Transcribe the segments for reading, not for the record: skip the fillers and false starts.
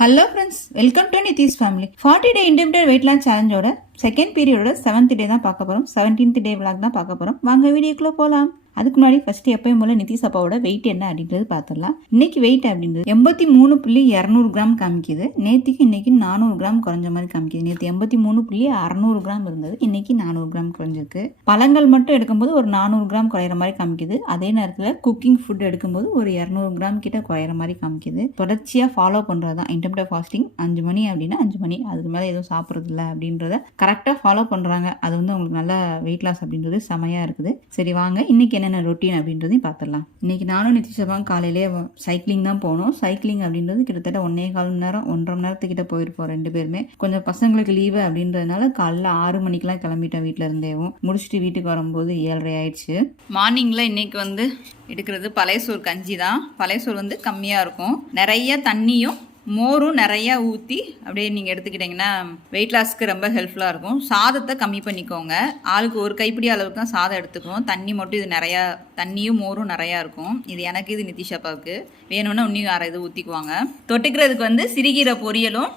Hello friends, welcome to NithishFamily. 40 day Intermittent weight loss challenge ஓட second பீரியடோட 7th டே தான் பார்க்க போகிறோம். 17th டே vlog தான் பார்க்க போகிறோம். வாங்க வீடியோக்குள்ளே போகலாம். அதுக்கு முன்னாடி ஃபர்ஸ்ட் எப்பயும் போல நிதிஷ் அப்பாவோட வெயிட் என்ன அப்படின்றது பார்த்துடலாம். இன்னைக்கு வெயிட் அப்படின்றது 83.200 கிராம் காமிக்குது. நேற்றுக்கு இன்னைக்கு 400 கிராம் குறைஞ்ச மாதிரி காமிக்குது. நேற்று 83.600 கிராம் இருந்தது, இன்னைக்கு 400 கிராம் குறைஞ்சிருக்கு. பழங்கள் மட்டும் எடுக்கும்போது ஒரு 400 கிராம் குறையிற மாதிரி காமிக்குது. அதே நேரத்தில் குக்கிங் ஃபுட் எடுக்கும்போது ஒரு 200 கிராம் கிட்ட குறையிற மாதிரி காமிக்குது. தொடர்ச்சியாக ஃபாலோ பண்ணுறது தான் இன்டர்மிட்டன்ட் ஃபாஸ்டிங். 5 மணி அப்படின்னா 5 மணி, அதுக்கு மேலே எதுவும் சாப்பிட்றது இல்லை அப்படின்றத கரெக்டாக ஃபாலோ பண்ணுறாங்க. அது வந்து அவங்களுக்கு நல்ல வெயிட் லாஸ் அப்படின்றது செமையாக இருக்குது. சரி வாங்க இன்னைக்கு என்னென்ன ரொட்டீன் அப்படின்றதையும் பார்த்துடலாம். இன்னைக்கு நானும் நிதிஷபாவும் காலையிலே சைக்கிளிங் தான் போனோம். சைக்கிளிங் அப்படின்றது கிட்டத்தட்ட 1.25 மணி நேரம் 1.5 மணி நேரத்துக்கிட்ட போயிருப்போம் ரெண்டு பேருமே. கொஞ்சம் பசங்களுக்கு லீவு அப்படின்றதுனால காலைல 6 மணிக்கெல்லாம் கிளம்பிட்டோம் வீட்டில் இருந்தேவும். முடிச்சுட்டு வீட்டுக்கு வரும்போது 7:30 ஆயிடுச்சு. மார்னிங்கில் இன்னைக்கு வந்து எடுக்கிறது பழைய சோறு கஞ்சி தான். பழைய சோறு வந்து கம்மியாக இருக்கும், நிறைய தண்ணியும் மோரும் நிறையா ஊற்றி அப்படியே நீங்கள் எடுத்துக்கிட்டிங்கன்னா வெயிட் லாஸ்க்கு ரொம்ப ஹெல்ப்ஃபுல்லாக இருக்கும். சாதத்தை கம்மி பண்ணிக்கோங்க. ஆளுக்கு ஒரு கைப்பிடி அளவுக்கு தான் சாதம் எடுத்துக்கணும். தண்ணி மட்டும் இது நிறையா, தண்ணியும் மோரும் நிறையா இருக்கும். இது எனக்கு, இது நிதிஷ் அப்பாவுக்கு. வேணும்னா இன்னும் வேறு இது ஊற்றிக்குவாங்க. தொட்டுக்கிறதுக்கு வந்து சிறுகீரை பொரியலும்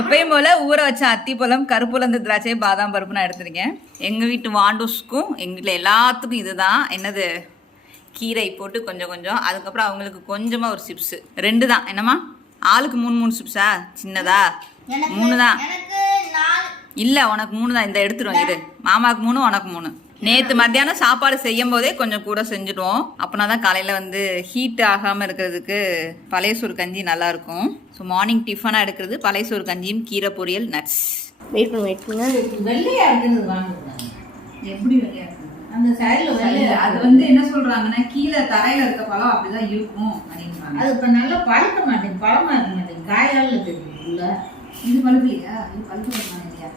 எப்பயும் போல் ஊற வச்ச அத்திப்பழம், கருப்புலந்து திராட்சை, பாதாம் பருப்பு நான் எடுத்துருக்கேன். எங்கள் வீட்டு வாண்டூஸ்க்கும் எங்கள் வீட்டில் எல்லாத்துக்கும் இதுதான். என்னது, கீரை போட்டு கொஞ்சம் கொஞ்சம், அதுக்கப்புறம் அவங்களுக்கு கொஞ்சமாக ஒரு சிப்ஸு 2 தான். என்னம்மா ஆளுக்கு 3 சிப்ஸா? சின்னதா 3 தான் இல்லை, உனக்கு 3 தான். இந்த எடுத்துருவோம். இது மாமாவுக்கு 3, உனக்கு 3. நேற்று மத்தியானம் சாப்பாடு செய்யும் போதே கொஞ்சம் கூட செஞ்சுடுவோம். அப்படின்னா தான் காலையில் வந்து ஹீட் ஆகாமல் இருக்கிறதுக்கு பழைய சோறு கஞ்சி நல்லாயிருக்கும். ஸோ மார்னிங் டிஃபனாக எடுக்கிறது பழைய சோறு கஞ்சியும் கீரை பொரியல், நட்ஸ். வெயிட் வெள்ளையா இருக்கிறது வாங்குறாங்க. எப்படி வெள்ளையா இருக்குது அந்த சைடில் வெள்ளை? அது வந்து என்ன சொல்கிறாங்கன்னா கீழே தரையில் இருக்க பழம் அப்படிதான் இருக்கும் அப்படின்றாங்க. அது இப்போ நல்லா பழுக்க மாட்டேங்குது, பழமாக இருக்க மாட்டேங்குது, காயால் தெரியுதுல்ல. இது பழுக்கலையா? இது பழுக்க இல்லையா?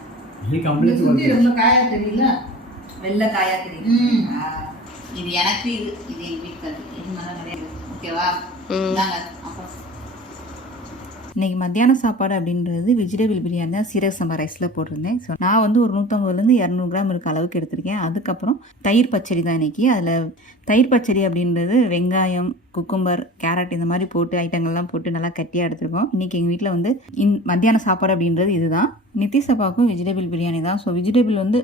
சுற்றி ரொம்ப காயா தெரியல, வெள்ளை காயா தெரியுது. இது எனக்கு, இது இது எங்கள் வீட்டுக்கு, இது நல்லா நிறைய. ஓகேவா? அப்புறம் இன்றைக்கி மத்தியான சாப்பாடு அப்படின்றது வெஜிடபிள் பிரியாணி தான். சீரக சம்பா ரைஸில் போட்டிருந்தேன். ஸோ நான் வந்து ஒரு 150 200 கிராம் இருக்க அளவுக்கு எடுத்திருக்கேன். அதுக்கப்புறம் தயிர் பச்சடி தான் இன்றைக்கி. அதில் தயிர் பச்சடி அப்படின்றது வெங்காயம், குக்கும்பர், கேரட் இந்த மாதிரி போட்டு ஐட்டங்கள்லாம் போட்டு நல்லா கட்டியாக எடுத்துருக்கோம். இன்றைக்கி எங்கள் வீட்டில் வந்து மத்தியான சாப்பாடு அப்படின்றது இதுதான். நிதிஷ் அப்பாவுக்கும் வெஜிடபிள் பிரியாணி தான். ஸோ வெஜிடபிள் வந்து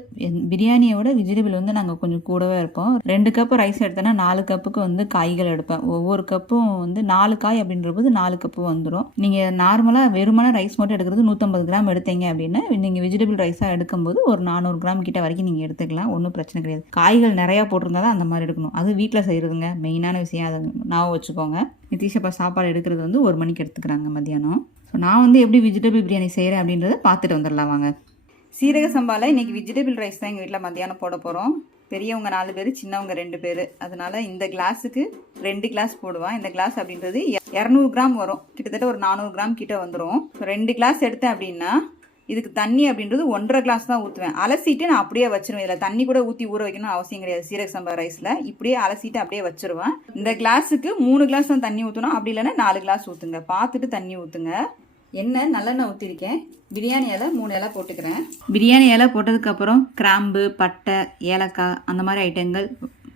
பிரியாணியோட வெஜிடபிள் வந்து நாங்கள் கொஞ்சம் கூடவே இருப்போம். 2 கப்பு ரைஸ் எடுத்தோன்னா 4 கப்புக்கு வந்து காய்கள் எடுப்பேன். ஒவ்வொரு கப்பும் வந்து 4 காய் அப்படின்ற போது 4 கப்பு வந்துடும். நீங்கள் நார்மலாக வெறுமான ரைஸ் மட்டும் எடுக்கிறது 150 கிராம் எடுத்தீங்க அப்படின்னா நீங்கள் வெஜிடபிள் ரைஸாக எடுக்கும்போது ஒரு 400 கிராம் கிட்ட வரைக்கும் நீங்கள் எடுத்துக்கலாம். ஒன்றும் பிரச்சனை கிடையாது. காய்கள் நிறையா போட்டிருந்தா தான் அந்த மாதிரி எடுக்கணும். அது வீட்டில் செய்கிறதுங்க மெயினான விஷயம். அதை ஞாபகம் வச்சுக்கோங்க. நிதிஷ் அப்பா சாப்பாடு எடுக்கிறது வந்து 1 மணிக்கு எடுத்துக்கிறாங்க மத்தியானம். ஸோ நான் வந்து எப்படி வெஜிடபிள் பிரியாணி செய்கிறேன் அப்படின்றத பார்த்துட்டு வந்துடலாம் வாங்க. சீரக சம்பாவில் இன்றைக்கி வெஜிடபிள் ரைஸ் தான் எங்கள் வீட்டில் மத்தியானம் போட போகிறோம். பெரியவங்க 4 பேர், சின்னவங்க 2 பேர். அதனால் இந்த கிளாஸுக்கு 2 கிளாஸ் போடுவேன். இந்த கிளாஸ் அப்படின்றது 200 கிராம் வரும். கிட்டத்தட்ட ஒரு 400 கிராம் கிட்ட வந்துடும். ஸோ 2 கிளாஸ் எடுத்தேன் அப்படின்னா இதுக்கு தண்ணி அப்படின்றது 1.5 கிளாஸ் தான் ஊற்றுவேன். அலசிட்டு நான் அப்படியே வச்சிருவேன். இதில் தண்ணி கூட ஊற்றி ஊற வைக்கணும் அவசியம் கிடையாது. சீரக சம்பா ரைஸில் இப்படியே அலசிட்டு அப்படியே வச்சிருவேன். இந்த கிளாஸுக்கு 3 கிளாஸ் தான் தண்ணி ஊற்றணும். அப்படி இல்லைன்னா 4 கிளாஸ் ஊற்றுங்க. பார்த்துட்டு தண்ணி ஊற்றுங்க. எண்ணெய் நல்லெண்ணெய் ஊற்றிருக்கேன். பிரியாணி இலை 3 இலை போட்டுக்கிறேன். பிரியாணி இலை போட்டதுக்கப்புறம் கிராம்பு, பட்டை, ஏலக்காய் அந்த மாதிரி ஐட்டங்கள்,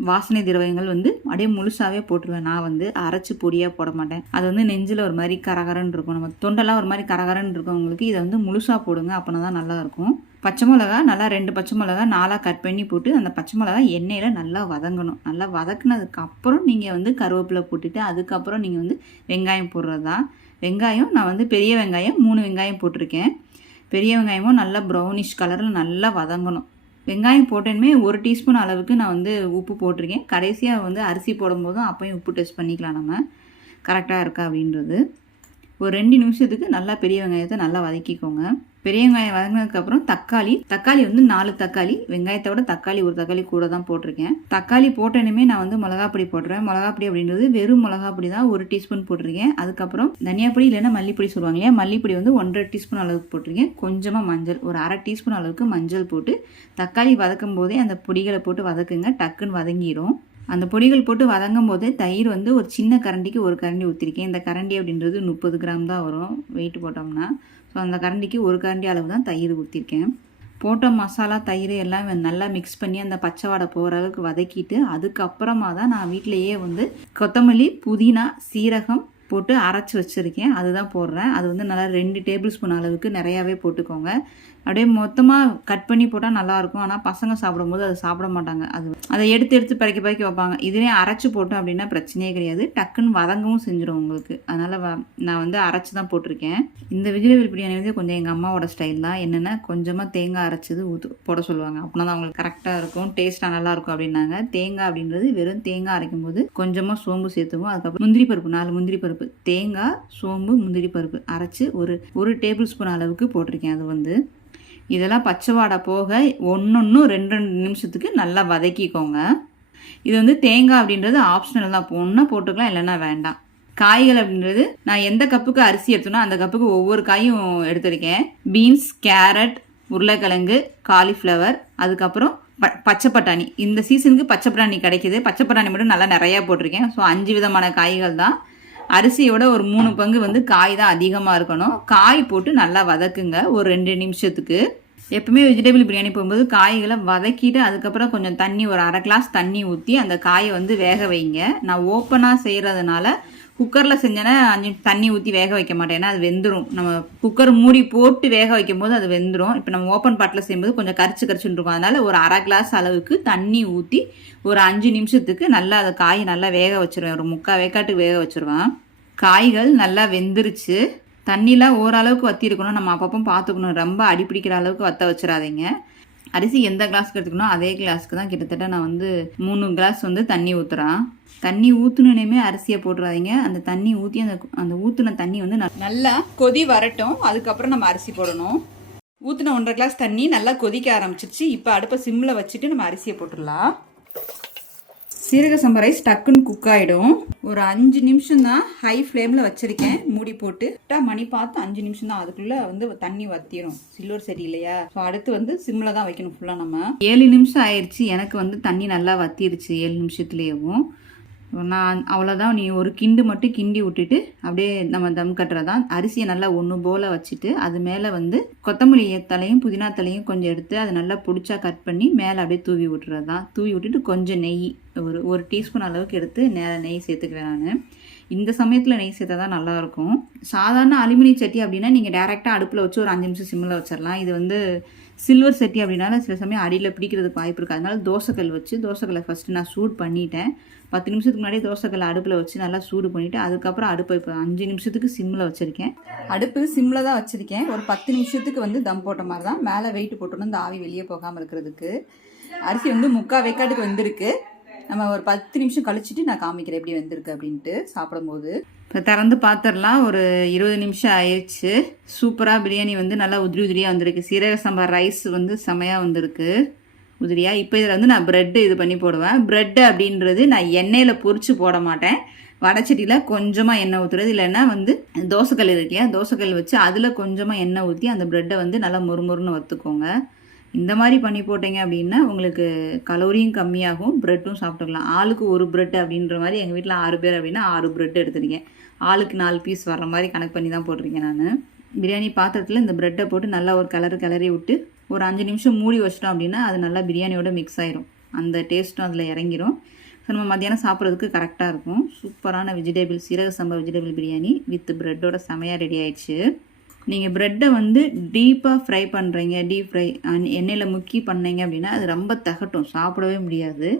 வாசனை திரவியங்கள் வந்து அப்படியே முழுசாகவே போட்டுருவேன். நான் வந்து அரைச்சி பொடியாக போட மாட்டேன். அது வந்து நெஞ்சில் ஒரு மாதிரி கரகரன்னு இருக்கும், நம்ம தொண்டெல்லாம் ஒரு மாதிரி கரகரன்னு இருக்கும். உங்களுக்கு இதை வந்து முழுசாக போடுங்க, அப்படின்னா தான் நல்லா இருக்கும். பச்சை மிளகா நல்லா 2 பச்சை மிளகா 4 கட் பண்ணி போட்டு அந்த பச்சை மிளகா எண்ணெயில் நல்லா வதங்கணும். நல்லா வதக்குனதுக்கப்புறம் நீங்கள் வந்து கருவேப்பிலை போட்டுட்டு அதுக்கப்புறம் நீங்கள் வந்து வெங்காயம் போடுறது தான். வெங்காயம் நான் வந்து பெரிய வெங்காயம் 3 வெங்காயம் போட்டிருக்கேன். பெரிய வெங்காயமும் நல்லா ப்ரௌனிஷ் கலரில் நல்லா வதங்கணும். வெங்காயம் போட்டேனுமே 1 டீஸ்பூன் அளவுக்கு நான் வந்து உப்பு போட்டிருக்கேன். கடைசியாக வந்து அரிசி போடும்போதும் அப்பையும் உப்பு டெஸ்ட் பண்ணிக்கலாம் நம்ம கரெக்டாக இருக்கா அப்படின்றது. ஒரு 2 நிமிஷத்துக்கு நல்லா பெரிய வெங்காயத்தை நல்லா வதக்கிக்கோங்க. பெரிய வெங்காயம் வதங்கினதுக்கப்புறம் தக்காளி வந்து 4 தக்காளி, வெங்காயத்தை விட தக்காளி 1 தக்காளி கூட தான் போட்டிருக்கேன். தக்காளி போட்டேனுமே நான் வந்து மிளகாப்பொடி போட்டுருவேன். மிளகாப்பொடி அப்படின்றது வெறும் மிளகாப்பொடி தான் 1 டீஸ்பூன் போட்டிருக்கேன். அதுக்கப்புறம் தனியாப்பொடி இல்லைன்னா மல்லிப்பொடி சொல்லுவாங்க இல்லையா, மல்லிப்பொடி வந்து 1.5 டீஸ்பூன் அளவுக்கு போட்டிருக்கேன். கொஞ்சமாக மஞ்சள், ஒரு 1/2 டீஸ்பூன் அளவுக்கு மஞ்சள் போட்டு தக்காளி வதக்கும் போதே அந்த பொடிகளை போட்டு வதக்குங்க. டக்குன்னு வதங்கிடும். அந்த பொடிகள் போட்டு வதங்கும் போதே தயிர் வந்து ஒரு சின்ன கரண்டிக்கு 1 கரண்டி ஊற்றிருக்கேன். இந்த கரண்டி அப்படின்றது 30 கிராம் தான் வரும் வெயிட் போட்டோம்னா. ஸோ அந்த கரண்டிக்கு 1 கரண்டி அளவு தான் தயிர் ஊற்றிருக்கேன். போட்ட மசாலா, தயிர் எல்லாம் நல்லா மிக்ஸ் பண்ணி அந்த பச்சை வாடை போகிற அளவுக்கு வதக்கிட்டு அதுக்கப்புறமா தான் நான் வீட்டிலையே வந்து கொத்தமல்லி, புதினா, சீரகம், போட்டு அரைச்சி வச்சுருக்கேன், அதுதான் போடுறேன். அது வந்து நல்லா 2 டேபிள் ஸ்பூன் அளவுக்கு நிறையாவே போட்டுக்கோங்க. அப்படியே மொத்தமாக கட் பண்ணி போட்டால் நல்லாயிருக்கும். ஆனால் பசங்க சாப்பிடும்போது அது சாப்பிட மாட்டாங்க. அதை எடுத்து பறக்கி வைப்பாங்க. இதுவே அரைச்சி போட்டோம் அப்படின்னா பிரச்சனையே கிடையாது, டக்குன்னு வதங்கவும் செஞ்சிடும் உங்களுக்கு. அதனால் நான் வந்து அரைச்சி தான் போட்டிருக்கேன். இந்த வெஜிடபிள் பிரியாணி வந்து கொஞ்சம் எங்கள் அம்மாவோட ஸ்டைல் தான். என்னென்னா கொஞ்சமாக தேங்காய் அரைச்சது போட சொல்லுவாங்க. அப்படின்னா தான் அவங்களுக்கு கரெக்டாக இருக்கும், டேஸ்ட்டாக நல்லாயிருக்கும் அப்படின்னாங்க. தேங்காய் அப்படின்றது வெறும் தேங்காய் அரைக்கும் போது கொஞ்சமாக சோம்பு சேர்த்துவோம். அதுக்கப்புறம் முந்திரி பருப்பு 4 முந்திரி பருப்பு, தேங்காய், சோம்பு, முந்திரி பருப்பு அரைச்சி ஒரு டேபிள் ஸ்பூன் அளவுக்கு போட்டிருக்கேன். அது வந்து இதெல்லாம் பச்சை வாடை போக 2 நிமிஷத்துக்கு நல்லா வதக்கிக்கோங்க. இது வந்து தேங்காய் அப்படின்றது ஆப்ஷனல் தான், ஒன்றா போட்டுக்கலாம் இல்லைன்னா வேண்டாம். காய்கள் அப்படின்றது நான் எந்த கப்புக்கு அரிசி எடுத்தோன்னா அந்த கப்புக்கு ஒவ்வொரு காயும் எடுத்திருக்கேன். பீன்ஸ், கேரட், உருளைக்கிழங்கு, காலிஃப்ளவர், அதுக்கப்புறம் பச்சை பட்டாணி. இந்த சீசனுக்கு பச்சை பட்டாணி கிடைக்கிது. பச்சை பட்டாணி மட்டும் நல்லா நிறையா போட்டிருக்கேன். ஸோ 5 விதமான காய்கள் தான். அரிசியோட ஒரு 3 பங்கு வந்து காய் தான் அதிகமாக இருக்கணும். காய் போட்டு நல்லா வதக்குங்க ஒரு 2 நிமிஷத்துக்கு. எப்பவுமே வெஜிடபிள் பிரியாணி போகும்போது காய்களை வதக்கிட்டு அதுக்கப்புறம் கொஞ்சம் தண்ணி, ஒரு அரை கிளாஸ் தண்ணி ஊற்றி அந்த காயை வந்து வேக வைங்க. நான் ஓப்பனாக செய்கிறதுனால குக்கரில் செஞ்சேன்னா தண்ணி ஊற்றி வேக வைக்க மாட்டேன், ஏன்னா அது வெந்துடும். நம்ம குக்கர் மூடி போட்டு வேக வைக்கும் போது அது வெந்துடும். இப்போ நம்ம ஓப்பன் பாட்டில் செய்யும்போது கொஞ்சம் கரிச்சுன்னு இருக்கும். அதனால் ஒரு அரை கிளாஸ் அளவுக்கு தண்ணி ஊற்றி ஒரு 5 நிமிஷத்துக்கு நல்லா அதை காய் நல்லா வேக வச்சுருவேன். ஒரு 3/4 வேக்காட்டுக்கு வேக வச்சுருவேன். காய்கள் நல்லா வெந்துருச்சு. தண்ணிலாம் ஓரளவுக்கு வற்றி இருக்கணும், நம்ம அப்பப்போ பார்த்துக்கணும். ரொம்ப அடிப்பிடிக்கிற அளவுக்கு வற்ற வச்சிடாதீங்க. அரிசி எந்த கிளாஸ்க்கு எடுத்துக்கணும் அதே கிளாஸ்க்கு தான் கிட்டத்தட்ட நான் வந்து 3 கிளாஸ் வந்து தண்ணி ஊற்றுறேன். தண்ணி ஊற்றுனேமே அரிசியை போட்டுறாதீங்க. அந்த தண்ணி ஊற்றி அந்த ஊற்றுன தண்ணி வந்து நல்லா கொதி வரட்டும். அதுக்கப்புறம் நம்ம அரிசி போடணும். ஊற்றுன 1/2 கிளாஸ் தண்ணி நல்லா கொதிக்க ஆரம்பிச்சிருச்சு. இப்போ அடுப்பை சிம்மில் வச்சுட்டு நம்ம அரிசியை போட்டுடலாம். சீரக சம்பா ரைஸ் டக்குன்னு குக் ஆகிடும். ஒரு 5 நிமிஷம் தான் ஹை ஃப்ளேமில் வச்சுருக்கேன் மூடி போட்டு. மணி பார்த்து 5 நிமிஷம் தான், அதுக்குள்ளே வந்து தண்ணி வற்றிடும். சில்வர் சரி இல்லையா, ஸோ அடுத்து வந்து சிம்மில் தான் வைக்கணும் ஃபுல்லாக. நம்ம 7 நிமிஷம் ஆயிடுச்சு. எனக்கு வந்து தண்ணி நல்லா வற்றிருச்சு 7 நிமிஷத்துலேயும். நான் அவ்வளோதான். நீ ஒரு கிண்டு மட்டும் கிண்டி விட்டுட்டு அப்படியே நம்ம தம் கட்டுறதான். அரிசியை நல்லா ஒன்று போல் வச்சுட்டு அது மேலே வந்து கொத்தமல்லி தலையும் புதினா தலையும் கொஞ்சம் எடுத்து அதை நல்லா பிடிச்சா கட் பண்ணி மேலே அப்படியே தூவி விட்டுறது தான். தூவி விட்டுட்டு கொஞ்சம் நெய், ஒரு டீஸ்பூன் அளவுக்கு எடுத்து நெய் சேர்த்துக்கிறேன் நான். இந்த சமயத்தில் நெய் சேர்த்தா தான் நல்லாயிருக்கும். சாதாரண அலுமினியம் சட்டி அப்படின்னா நீங்கள் டேரெக்டாக அடுப்பில் வச்சு ஒரு 5 நிமிஷம் சிம்மில் வச்சிடலாம். இது வந்து சில்வர் சட்டி அப்படின்னால சில சமயம் அடியில் பிடிக்கிறதுக்கு வாய்ப்பு இருக்குது. அதனால தோசைக்கல்லை ஃபஸ்ட்டு நான் சூடு பண்ணிட்டேன். 10 நிமிஷத்துக்கு முன்னாடி தோசைக்கல்லை அடுப்பில் வச்சு நல்லா சூடு பண்ணிவிட்டு அதுக்கப்புறம் அடுப்பை இப்போ 5 நிமிஷத்துக்கு சிம்மில் வச்சுருக்கேன். அடுப்பு சிம்மில் தான் வச்சுருக்கேன். ஒரு 10 நிமிஷத்துக்கு வந்து தம் போட்ட மாதிரி தான். மேலே வெயிட் போட்டோன்னு இந்த ஆவி வெளியே போகாமல் இருக்கிறதுக்கு. அரிசி வந்து 3/4 வேக்காட்டுக்கு வெந்திருக்கு. நம்ம ஒரு 10 நிமிஷம் கழிச்சுட்டு நான் காமிக்கிறேன் எப்படி வெந்திருக்கு அப்படின்ட்டு சாப்பிடும்போது. இப்போ திறந்து பார்த்துடலாம். ஒரு 20 நிமிஷம் ஆயிடுச்சு. சூப்பராக பிரியாணி வந்து நல்லா உதிரியாக வந்திருக்கு. சீரக சம்பா ரைஸ் வந்து செமையாக வந்திருக்கு உதிரியாக. இப்போ இதில் வந்து நான் ப்ரெட்டு இது பண்ணி போடுவேன். ப்ரெட்டு அப்படின்றது நான் எண்ணெயில் பொரிச்சு போட மாட்டேன். வடைச்சட்டியில் கொஞ்சமாக எண்ணெய் ஊற்றுறது, இல்லைன்னா வந்து தோசைக்கல் இருக்கியா, தோசைக்கல் வச்சு அதில் கொஞ்சமாக எண்ணெய் ஊற்றி அந்த ப்ரெட்டை வந்து நல்லா மொறுமொறுன்னு வறுத்துக்கோங்க. இந்த மாதிரி பண்ணி போட்டீங்க அப்படின்னா உங்களுக்கு கலோரியும் கம்மியாகும், ப்ரெட்டும் சாப்பிட்டுக்கலாம். ஆளுக்கு ஒரு ப்ரெட் அப்படின்ற மாதிரி எங்கள் வீட்டில் 6 பேர் அப்படின்னா 6 ப்ரெட் எடுத்துருக்கேன். ஆளுக்கு 4 பீஸ் வர்ற மாதிரி கணக்கு பண்ணி தான் போட்டிருக்கேன் நான். பிரியாணி பாத்திரத்தில் இந்த ப்ரெட்டை போட்டு நல்லா ஒரு கிளறி விட்டு ஒரு 5 நிமிஷம் மூடி வச்சிட்டோம் அப்படின்னா அது நல்லா பிரியாணியோட மிக்ஸ் ஆயிரும். அந்த டேஸ்ட்டும் அதில் இறங்கிரும். ஸோ நம்ம மத்தியானம் சாப்பிட்றதுக்கு கரெக்டாக இருக்கும். சூப்பரான சீரக சம்பா வெஜிடபிள் பிரியாணி வித் ப்ரெட்டோட செமையாக ரெடி ஆயிடுச்சு. நீங்கள் ப்ரெட்டை வந்து டீப்பாக ஃப்ரை பண்ணுறீங்க, டீப் ஃப்ரை எண்ணெயில் முக்கி பண்ணீங்க அப்படின்னா அது ரொம்ப தகட்டும், சாப்பிடவே முடியாது.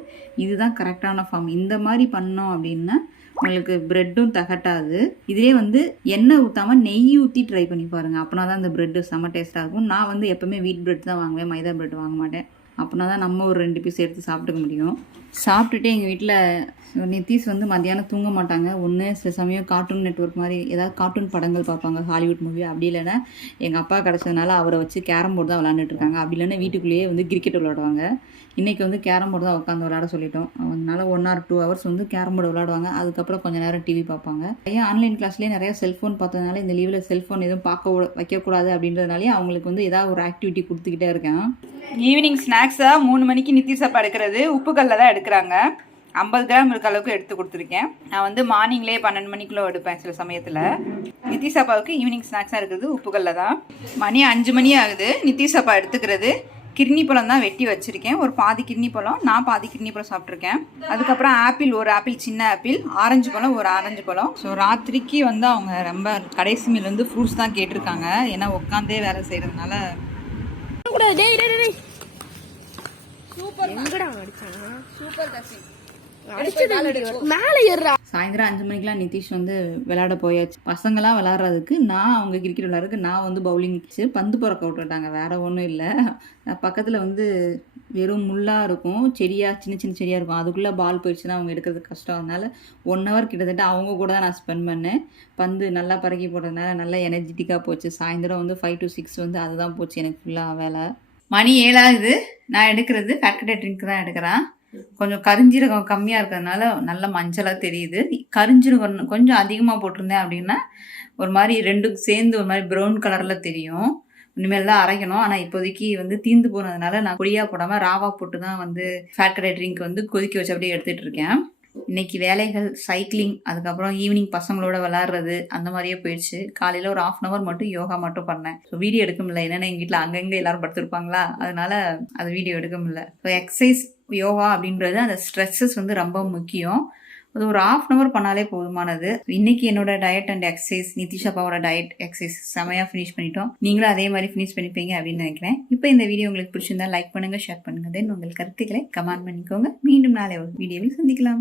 இதுதான் கரெக்டான ஃபார்ம். இந்த மாதிரி பண்ணோம் அப்படின்னா உங்களுக்கு ப்ரெட்டும் தகட்டாது. இதே வந்து எண்ணெய் ஊற்றாமல் நெய் ஊற்றி ட்ரை பண்ணி பாருங்கள். அப்படின்னா தான் அந்த ப்ரெட்டு செம்ம டேஸ்ட்டாக இருக்கும். நான் வந்து எப்போவுமே வீட் ப்ரெட் தான் வாங்குவேன், மைதா ப்ரெட் வாங்க மாட்டேன். அப்படின்னா தான் நம்ம ஒரு 2 பீஸ் எடுத்து சாப்பிட்டுக்க முடியும். சாப்பிட்டுட்டு எங்கள் வீட்டில் நிதிஷ் வந்து மத்தியானம் தூங்க மாட்டாங்க. ஒன்று சில சமயம் கார்ட்டூன் நெட்வொர்க் மாதிரி ஏதாவது கார்ட்டூன் படங்கள் பார்ப்பாங்க, ஹாலிவுட் மூவி. அப்படி இல்லைன்னா எங்கள் அப்பா கிடச்சதுனால அவரை வச்சு கேரம் போர்டு தான் விளாண்டுட்டு இருக்காங்க. அப்படி இல்லைன்னா வீட்டுக்குள்ளேயே வந்து கிரிக்கெட் விளாடுவாங்க. இன்றைக்கி வந்து கேரம் போர்டு தான் உட்காந்து விளாட சொல்லிட்டோம். அதனால 1 or 2 hours வந்து கேரம் போர்டு விளாடுவாங்க. அதுக்கப்புறம் கொஞ்சம் நேரம் டிவி பார்ப்பாங்க. நிறைய ஆன்லைன் கிளாஸ்லேயே நிறைய செல்ஃபோன் பார்த்ததுனால இந்த லீவில் செல்ஃபோன் எதுவும் வைக்கக்கூடாது அப்படின்றதுனாலே அவங்களுக்கு வந்து ஏதாவது ஒரு ஆக்டிவிட்டி கொடுத்துக்கிட்டே இருக்கேன். ஈவினிங் ஸ்நாக்ஸாக 3 மணிக்கு நித்திஷ் அப்பா எடுக்கிறது உப்புக்கல்ல தான் எடுக்கிறாங்க. 50 கிராம் இருக்க அளவுக்கு எடுத்து கொடுத்துருக்கேன். நான் வந்து மார்னிங்லேயே 12 மணிக்குள்ளே எடுப்பேன் சில சமயத்தில். நித்திஷ் அப்பாவுக்கு ஈவினிங் ஸ்நாக்ஸாக இருக்கிறது உப்புக்கல்ல தான். மணி 5 மணி ஆகுது. நித்திஷ் அப்பா எடுத்துக்கிறது கிர்னி பழம் தான் வெட்டி வச்சுருக்கேன். ஒரு பாதி கிர்னி பழம், நான் பாதி கிர்னி பழம் சாப்பிட்ருக்கேன். அதுக்கப்புறம் ஆப்பிள், ஒரு ஆப்பிள் சின்ன ஆப்பிள், ஆரஞ்சு பழம், ஒரு ஆரஞ்சு பழம். ஸோ ராத்திரிக்கு வந்து அவங்க ரொம்ப கடைசி மீல் வந்து ஃப்ரூட்ஸ் தான் கேட்டிருக்காங்க. ஏன்னா உட்காந்தே வேலை செய்கிறதுனால. சாயந்தரம் 5 மணிக்கெலாம் நிதிஷ் வந்து விளையாட போயாச்சு. பசங்களாம் விளையாடுறதுக்கு, நான் அவங்க கிரிக்கெட் விளையாடுறதுக்கு, நான் வந்து பவுலிங் பந்து பிறக்க விட்டுட்டாங்க. வேற ஒன்றும் இல்லை. பக்கத்தில் வந்து வெறும் முள்ளாக இருக்கும், செடியாக, சின்ன சின்ன செடியாக இருக்கும். அதுக்குள்ளே பால் போயிடுச்சுன்னா அவங்க எடுக்கிறது கஷ்டம். அதனால 1 ஹவர் கிட்டத்தட்ட அவங்க கூட தான் நான் ஸ்பெண்ட் பண்ணேன். பந்து நல்லா பறக்கி போடுறதுனால நல்லா எனர்ஜெட்டிக்காக போச்சு. சாயந்தரம் வந்து 5 to 6 வந்து அதுதான் போச்சு எனக்கு ஃபுல்லாக வேலை. மணி 7 ஆகுது. நான் எடுக்கிறது ஃபேக்டரி ட்ரிங்க் தான் எடுக்கிறேன். கொஞ்சம் கரிஞ்சீரகம் கம்மியாக இருக்கிறதுனால நல்ல மஞ்சளாக தெரியுது. கரிஞ்சீரகம் கொஞ்சம் அதிகமாக போட்டிருந்தேன் அப்படின்னா ஒரு மாதிரி ரெண்டும் சேர்ந்து ஒரு மாதிரி ப்ரௌன் கலரில் தெரியும். இனிமேல் தான் அரைக்கணும். ஆனால் இப்போதைக்கு வந்து தீந்து போனதுனால நான் பொடியாக போடாமல் ராவா போட்டு தான் வந்து ஃபேக்டரி ட்ரிங்க் வந்து கொதிக்க வச்சு அப்படியே எடுத்துகிட்டு இருக்கேன். இன்னைக்கு வேலைகள் சைக்கிளிங், அதுக்கப்புறம் ஈவினிங் பசங்களோட விளாட்றது அந்த மாதிரியே போயிடுச்சு. காலையில் ஒரு 1/2 hour மட்டும் யோகா மட்டும் பண்ணேன். ஸோ வீடியோ எடுக்க முடியல. என்னென்னா எங்கள் வீட்டில் அங்கங்கே எல்லாரும் படுத்துருப்பாங்களா, அதனால அது வீடியோ எடுக்க முடியல. ஸோ எக்ஸசைஸ் யோகா அப்படின்றது அந்த ஸ்ட்ரெஸ்ஸஸ் வந்து ரொம்ப முக்கியம். அது ஒரு 1/2 hour பண்ணாலே போதுமானது. இன்னைக்கு என்னோட டயட் அண்ட் எக்ஸசைஸ், நிதிஷ் அப்பாவோட டயட் எக்ஸசைஸ் செமையாக ஃபினிஷ் பண்ணிட்டோம். நீங்களும் அதே மாதிரி ஃபினிஷ் பண்ணிப்பீங்க அப்படின்னு நினைக்கிறேன். இப்போ இந்த வீடியோ உங்களுக்கு பிடிச்சிருந்தா லைக் பண்ணுங்கள், ஷேர் பண்ணுங்கள். தென் உங்கள் கருத்துக்களை கமெண்ட் பண்ணிக்கோங்க. மீண்டும் நாளை ஒரு வீடியோவில் சந்திக்கலாம்.